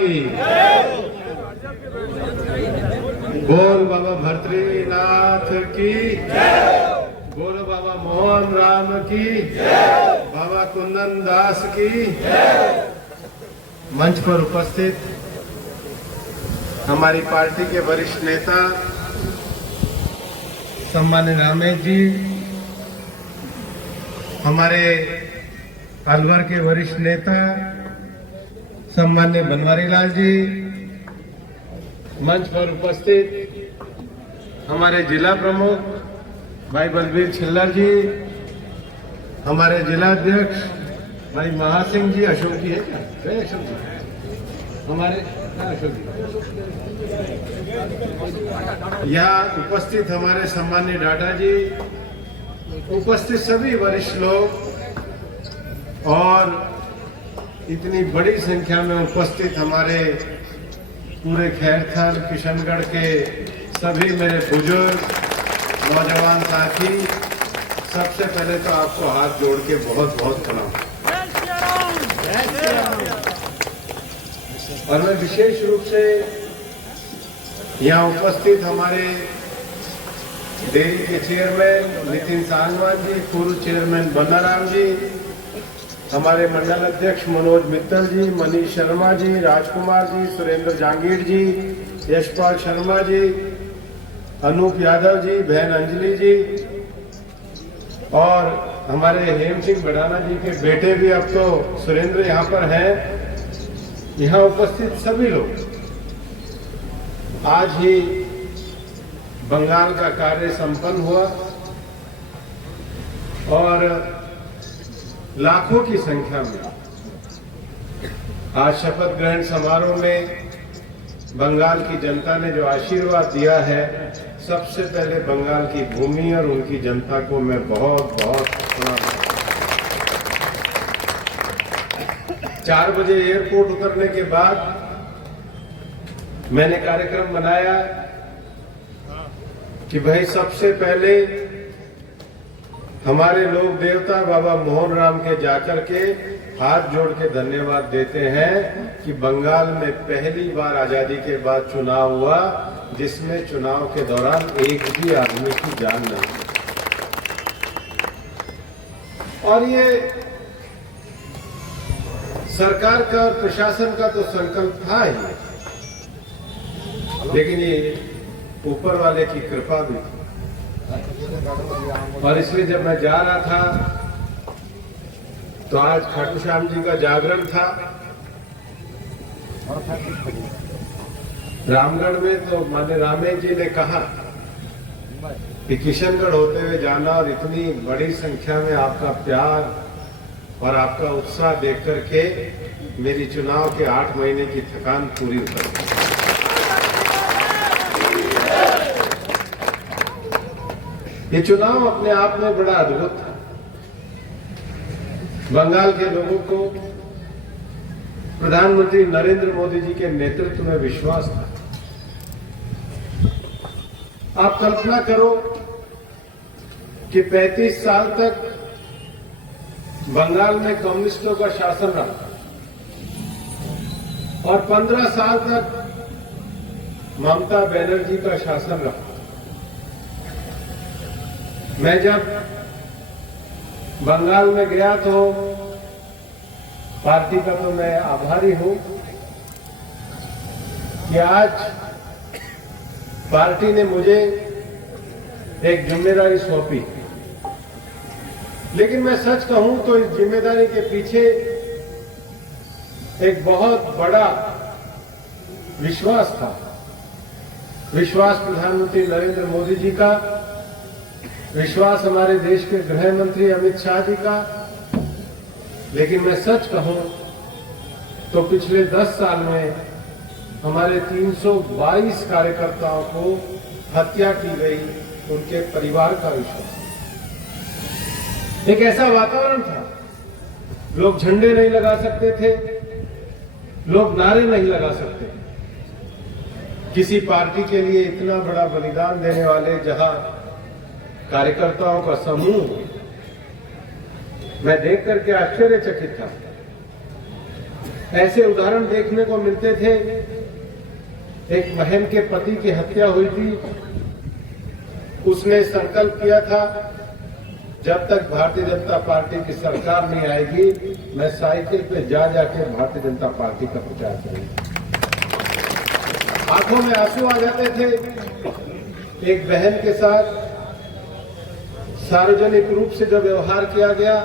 की, बोल बाबा भर्तृनाथ की, बोलो बाबा मोहन राम की, बाबा कुंदन दास की। मंच पर उपस्थित हमारी पार्टी के वरिष्ठ नेता सम्मान्य रामेश जी, हमारे अलवर के वरिष्ठ नेता सम्मान्य बनवारी लाल जी, मंच पर उपस्थित हमारे जिला प्रमुख भाई बलबीर छिल्लर जी, हमारे जिला अध्यक्ष भाई महासिंह जी, अशोक जी है क्या? अशोक जी हमारे अशोक जी, यहाँ उपस्थित हमारे सम्मान्य डाटा जी, उपस्थित सभी वरिष्ठ लोग और इतनी बड़ी संख्या में उपस्थित हमारे पूरे खैरथल किशनगढ़ के सभी मेरे बुजुर्ग नौजवान साथी, सबसे पहले तो आपको हाथ जोड़ के बहुत बहुत प्रणाम। और मैं विशेष रूप से यहाँ उपस्थित हमारे डेयरी के चेयरमैन नितिन सांगवान जी, पूर्व चेयरमैन बन्नाराम जी, हमारे मंडल अध्यक्ष मनोज मित्तल जी, मनीष शर्मा जी, राजकुमार जी, सुरेंद्र जांगीर जी, यशपाल शर्मा जी, अनूप यादव जी, बहन अंजलि जी और हमारे हेम सिंह बड़ाना जी के बेटे भी अब तो सुरेंद्र यहाँ पर हैं। यहाँ उपस्थित सभी लोग, आज ही बंगाल का कार्य संपन्न हुआ और लाखों की संख्या में आज शपथ ग्रहण समारोह में बंगाल की जनता ने जो आशीर्वाद दिया है, सबसे पहले बंगाल की भूमि और उनकी जनता को मैं बहुत बहुत प्रणाम। 4 बजे एयरपोर्ट उतरने के बाद मैंने कार्यक्रम बनाया कि भाई सबसे पहले हमारे लोक देवता बाबा मोहन राम के जाकर के हाथ जोड़ के धन्यवाद देते हैं कि बंगाल में पहली बार आजादी के बाद चुनाव हुआ जिसमें चुनाव के दौरान एक भी आदमी की जान नहीं। और ये सरकार का और प्रशासन का तो संकल्प था ही, लेकिन ये ऊपर वाले की कृपा भी थी। और इसलिए जब मैं जा रहा था तो आज खाटू श्याम जी का जागरण था रामगढ़ में, तो माने रामेश जी ने कहा कि किशनगढ़ होते हुए जाना और इतनी बड़ी संख्या में आपका प्यार और आपका उत्साह देख करके मेरी चुनाव के 8 महीने की थकान पूरी उतर गई। ये चुनाव अपने आप में बड़ा अद्भुत था। बंगाल के लोगों को प्रधानमंत्री नरेंद्र मोदी जी के नेतृत्व में विश्वास था। आप कल्पना करो कि 35 साल तक बंगाल में कम्युनिस्टों का शासन रहा और 15 साल तक ममता बनर्जी का शासन रहा। मैं जब बंगाल में गया तो पार्टी का तो मैं आभारी हूं कि आज पार्टी ने मुझे एक जिम्मेदारी सौंपी, लेकिन मैं सच कहूं तो इस जिम्मेदारी के पीछे एक बहुत बड़ा विश्वास था। विश्वास प्रधानमंत्री नरेंद्र मोदी जी का, विश्वास हमारे देश के गृह मंत्री अमित शाह जी का, लेकिन मैं सच कहूं तो पिछले 10 साल में हमारे 322 कार्यकर्ताओं को हत्या की गई, उनके परिवार का विश्वास। एक ऐसा वातावरण था, लोग झंडे नहीं लगा सकते थे, लोग नारे नहीं लगा सकते थे। किसी पार्टी के लिए इतना बड़ा बलिदान देने वाले जहां कार्यकर्ताओं का समूह, मैं देख करके आश्चर्यचकित था। ऐसे उदाहरण देखने को मिलते थे। एक बहन के पति की हत्या हुई थी, उसने संकल्प किया था जब तक भारतीय जनता पार्टी की सरकार नहीं आएगी मैं साइकिल पे जा जाके भारतीय जनता पार्टी का प्रचार करूंगा। आंखों में आंसू आ जाते थे। एक बहन के साथ सार्वजनिक रूप से जब व्यवहार किया गया,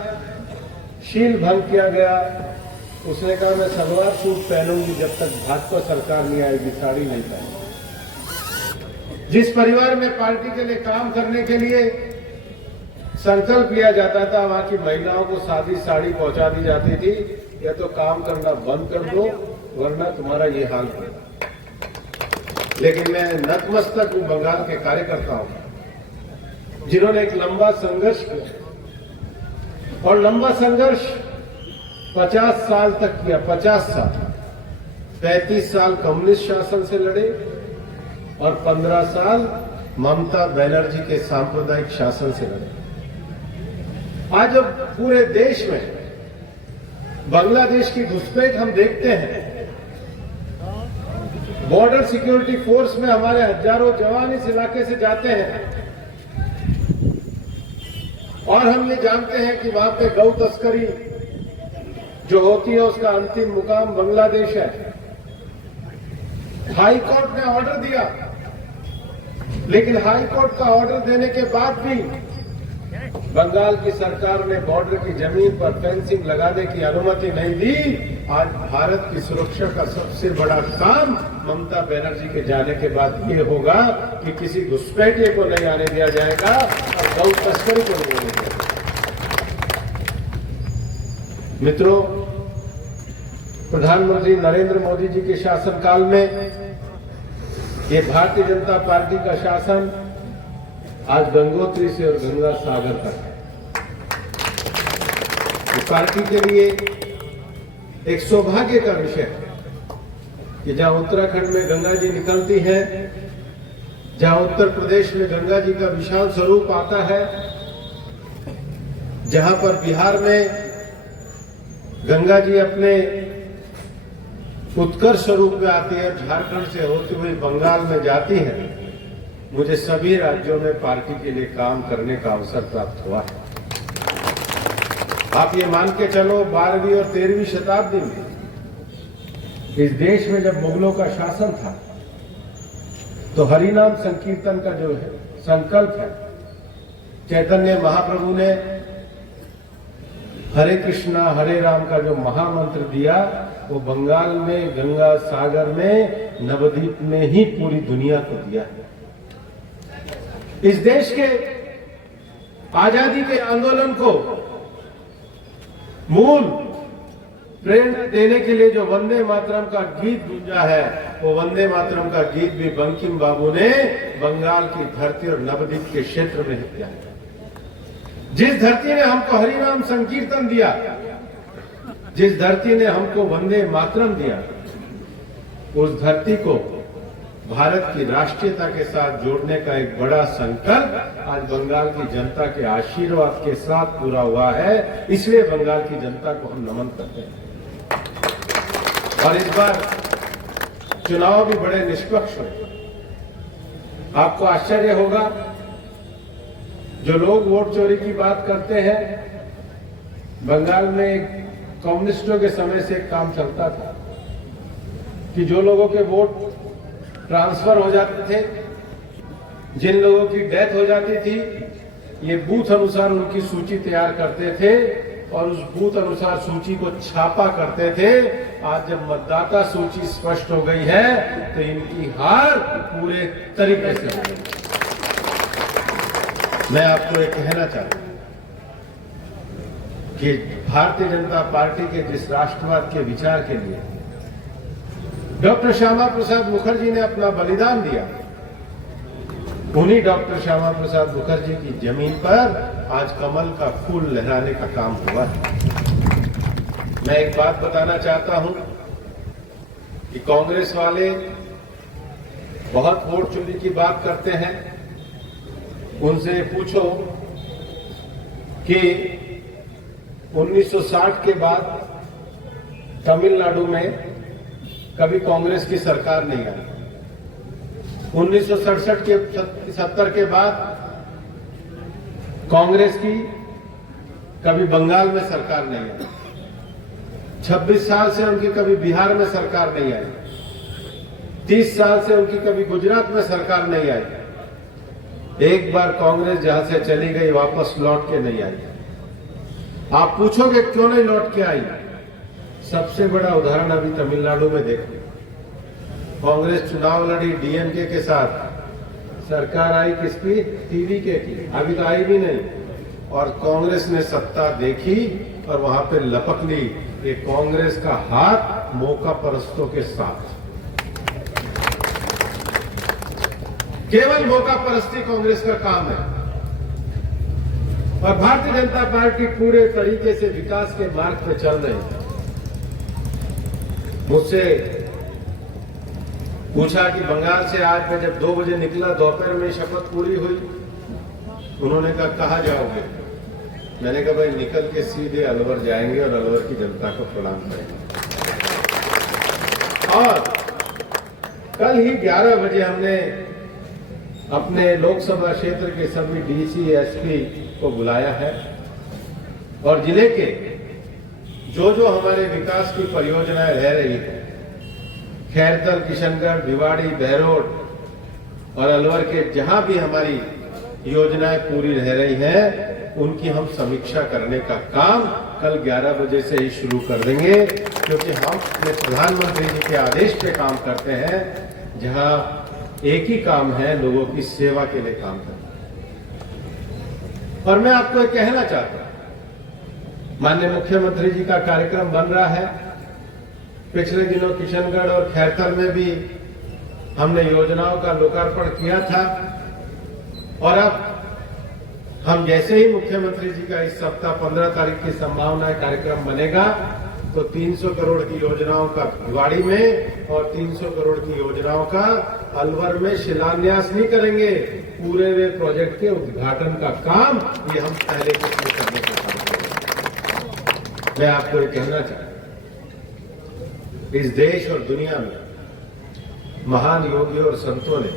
शील भंग किया गया, उसने कहा मैं सलवार सूट पहनूंगी जब तक भाजपा सरकार नहीं आएगी, साड़ी नहीं पहनूंगी। जिस परिवार में पार्टी के लिए काम करने के लिए संकल्प लिया जाता था, वहां की महिलाओं को सादी साड़ी पहुंचा दी जाती थी, या तो काम करना बंद कर दो वरना तुम्हारा ये हाल होगा। लेकिन मैं नतमस्तक हूं बंगाल के कार्यकर्ताओं जिन्होंने एक लंबा संघर्ष किया, और लंबा संघर्ष 50 साल तक किया। 50 साल, 35 साल कम्युनिस्ट शासन से लड़े और 15 साल ममता बनर्जी के सांप्रदायिक शासन से लड़े। आज जब पूरे देश में बांग्लादेश की घुसपैठ हम देखते हैं, बॉर्डर सिक्योरिटी फोर्स में हमारे हजारों जवान इस इलाके से जाते हैं, और हम ये जानते हैं कि वहां पे गौ तस्करी जो होती है उसका अंतिम मुकाम बांग्लादेश है। हाई कोर्ट ने ऑर्डर दिया, लेकिन हाई कोर्ट का ऑर्डर देने के बाद भी बंगाल की सरकार ने बॉर्डर की जमीन पर फेंसिंग लगाने की अनुमति नहीं दी। आज भारत की सुरक्षा का सबसे बड़ा काम ममता बनर्जी के जाने के बाद ये होगा कि किसी घुसपैठिए को नहीं आने दिया जाएगा और गौ तस्करी को नहीं आने दिया जाएगा। मित्रों, प्रधानमंत्री नरेंद्र मोदी जी के शासनकाल में ये भारतीय जनता पार्टी का शासन आज गंगोत्री से और गंगा सागर तक है। इस पार्टी के लिए एक सौभाग्य का विषय है कि जहां उत्तराखंड में गंगा जी निकलती है, जहां उत्तर प्रदेश में गंगा जी का विशाल स्वरूप आता है, जहां पर बिहार में गंगा जी अपने उत्कर्ष स्वरूप में आती है, झारखंड से होती हुई बंगाल में जाती है, मुझे सभी राज्यों में पार्टी के लिए काम करने का अवसर प्राप्त हुआ है। आप ये मान के चलो 12वीं और 13वीं शताब्दी में इस देश में जब मुगलों का शासन था तो हरिनाम संकीर्तन का जो है संकल्प है, चैतन्य महाप्रभु ने हरे कृष्णा हरे राम का जो महामंत्र दिया वो बंगाल में गंगा सागर में नवद्वीप में ही पूरी दुनिया को दिया है। इस देश के आजादी के आंदोलन को मूल प्रेरणा देने के लिए जो वंदे मातरम का गीत गूंजा है, वो वंदे मातरम का गीत भी बंकिम बाबू ने बंगाल की धरती और नवद्वीप के क्षेत्र में किया है। जिस धरती ने हमको हरिनाम संकीर्तन दिया, जिस धरती ने हमको वंदे मातरम दिया, उस धरती को भारत की राष्ट्रीयता के साथ जोड़ने का एक बड़ा संकल्प आज बंगाल की जनता के आशीर्वाद के साथ पूरा हुआ है। इसलिए बंगाल की जनता को हम नमन करते हैं। और इस बार चुनाव भी बड़े निष्पक्ष हुए। आपको आश्चर्य होगा, जो लोग वोट चोरी की बात करते हैं, बंगाल में कम्युनिस्टों के समय से एक काम चलता था कि जो लोगों के वोट ट्रांसफर हो जाते थे, जिन लोगों की डेथ हो जाती थी, ये बूथ अनुसार उनकी सूची तैयार करते थे और उस बूथ अनुसार सूची को छापा करते थे। आज जब मतदाता सूची स्पष्ट हो गई है तो इनकी हार पूरे तरीके से हो गई। मैं आपको ये कहना चाहता हूं कि भारतीय जनता पार्टी के जिस राष्ट्रवाद के विचार के लिए डॉक्टर श्यामा प्रसाद मुखर्जी ने अपना बलिदान दिया, उन्हीं डॉक्टर श्यामा प्रसाद मुखर्जी की जमीन पर आज कमल का फूल लहराने का काम हुआ है। मैं एक बात बताना चाहता हूं कि कांग्रेस वाले बहुत वोट चोरी की बात करते हैं। उनसे पूछो कि 1960 के बाद तमिलनाडु में कभी कांग्रेस की सरकार नहीं आई। 1967 के 70 के बाद कांग्रेस की कभी बंगाल में सरकार नहीं आई। 26 साल से उनकी कभी बिहार में सरकार नहीं आई। 30 साल से उनकी कभी गुजरात में सरकार नहीं आई। एक बार कांग्रेस जहां से चली गई वापस लौट के नहीं आई। आप पूछोगे क्यों नहीं लौट के आई? सबसे बड़ा उदाहरण अभी तमिलनाडु में देखो। कांग्रेस चुनाव लड़ी डीएमके के साथ, सरकार आई किसकी? टीवीके की। अभी तो आई भी नहीं, और कांग्रेस ने सत्ता देखी और वहां पे लपक ली। ये कांग्रेस का हाथ मौका परस्तों के साथ। केवल मौका परस्ती कांग्रेस का काम है, और भारतीय जनता पार्टी पूरे तरीके से विकास के मार्ग पे चल रही है। मुझसे पूछा कि बंगाल से आज मैं जब 2 बजे निकला, दोपहर में शपथ पूरी हुई। उन्होंने कहा कहाँ जाओगे? मैंने कहा भाई निकल के सीधे अलवर जाएंगे और अलवर की जनता को प्रणाम करेंगे। और कल ही 11 बजे हमने अपने लोकसभा क्षेत्र के सभी डीसी एसपी को बुलाया है, और जिले के जो जो हमारे विकास की परियोजनाएं रह रही है, खैरतल, किशनगढ़, भिवाड़ी, बहरोड और अलवर के जहां भी हमारी योजनाएं पूरी रह रही हैं, उनकी हम समीक्षा करने का काम कल 11 बजे से ही शुरू कर देंगे, क्योंकि हम अपने प्रधानमंत्री जी के आदेश पे काम करते हैं, जहां एक ही काम है, लोगों की सेवा के लिए काम करना। और मैं आपको एक कहना चाहता हूं, माननीय मुख्यमंत्री जी का कार्यक्रम बन रहा है। पिछले दिनों किशनगढ़ और खैरतल में भी हमने योजनाओं का लोकार्पण किया था, और अब हम जैसे ही मुख्यमंत्री जी का इस सप्ताह 15 तारीख की संभावना कार्यक्रम बनेगा, तो 300 करोड़ की योजनाओं का भिवाड़ी में और 300 करोड़ की योजनाओं का अलवर में शिलान्यास नहीं करेंगे, पूरे वे प्रोजेक्ट के उद्घाटन का काम ये हम पहले किस्त में करने का काम करेंगे। मैं आपको ये कहना चाहता हूं, इस देश और दुनिया में महान योगियों और संतों ने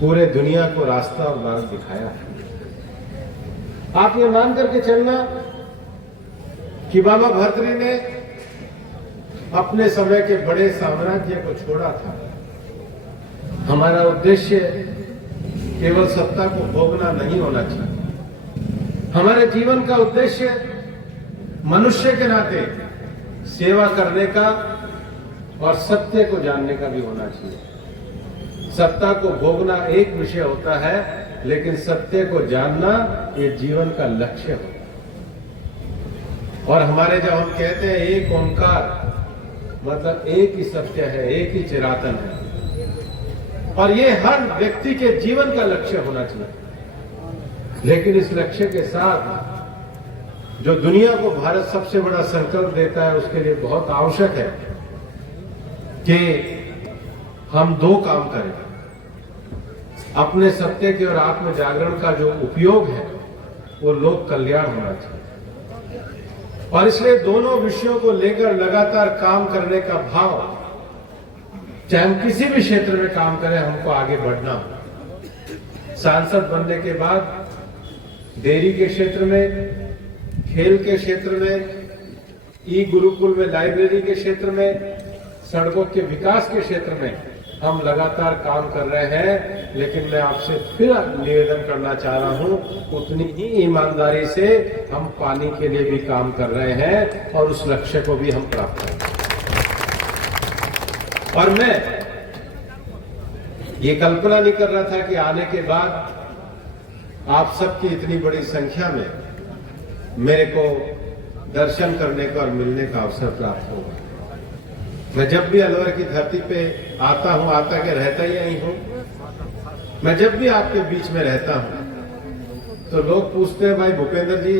पूरे दुनिया को रास्ता और मार्ग दिखाया है। आप ये मान करके चलना कि बाबा भर्तृहरि ने अपने समय के बड़े साम्राज्य को छोड़ा था। हमारा उद्देश्य केवल सत्ता को भोगना नहीं होना चाहिए। हमारे जीवन का उद्देश्य मनुष्य के नाते सेवा करने का और सत्य को जानने का भी होना चाहिए। सत्ता को भोगना एक विषय होता है, लेकिन सत्य को जानना ये जीवन का लक्ष्य होता है। और हमारे जब हम कहते हैं एक ओंकार, मतलब एक ही सत्य है, एक ही चिरातन है, और ये हर व्यक्ति के जीवन का लक्ष्य होना चाहिए। लेकिन इस लक्ष्य के साथ जो दुनिया को भारत सबसे बड़ा संकल्प देता है, उसके लिए बहुत आवश्यक है कि हम 2 काम करें। अपने सत्य के और आत्म जागरण का जो उपयोग है वो लोक कल्याण होना चाहिए, और इसलिए दोनों विषयों को लेकर लगातार काम करने का भाव, चाहे हम किसी भी क्षेत्र में काम करें, हमको आगे बढ़ना हो। सांसद बनने के बाद डेयरी के क्षेत्र में, खेल के क्षेत्र में, ई गुरुकुल में, लाइब्रेरी के क्षेत्र में, सड़कों के विकास के क्षेत्र में हम लगातार काम कर रहे हैं। लेकिन मैं आपसे फिर निवेदन करना चाह रहा हूं, उतनी ही ईमानदारी से हम पानी के लिए भी काम कर रहे हैं, और उस लक्ष्य को भी हम प्राप्त करें। और मैं ये कल्पना नहीं कर रहा था कि आने के बाद आप सबकी इतनी बड़ी संख्या में मेरे को दर्शन करने का और मिलने का अवसर प्राप्त होगा। मैं जब भी अलवर की धरती पे आता हूं, आता के रहता ही यही हूं, मैं जब भी आपके बीच में रहता हूं तो लोग पूछते हैं, भाई भूपेंद्र जी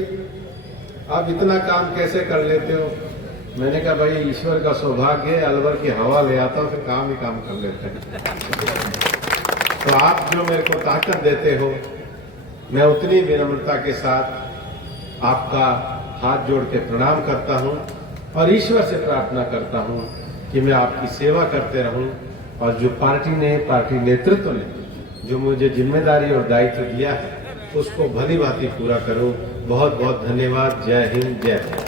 आप इतना काम कैसे कर लेते हो? मैंने कहा भाई ईश्वर का सौभाग्य है, अलवर की हवा ले आता हूं, फिर काम ही काम कर लेते हैं। तो आप जो मेरे को ताकत देते हो, मैं उतनी विनम्रता के साथ आपका हाथ जोड़ के प्रणाम करता हूं, और ईश्वर से प्रार्थना करता हूं कि मैं आपकी सेवा करते रहूं और जो पार्टी नेतृत्व ने जो मुझे जिम्मेदारी और दायित्व दिया है उसको भली भांति पूरा करूं। बहुत बहुत धन्यवाद। जय हिंद, जय भारत।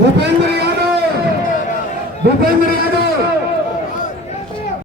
भूपेंद्र यादव, भूपेंद्र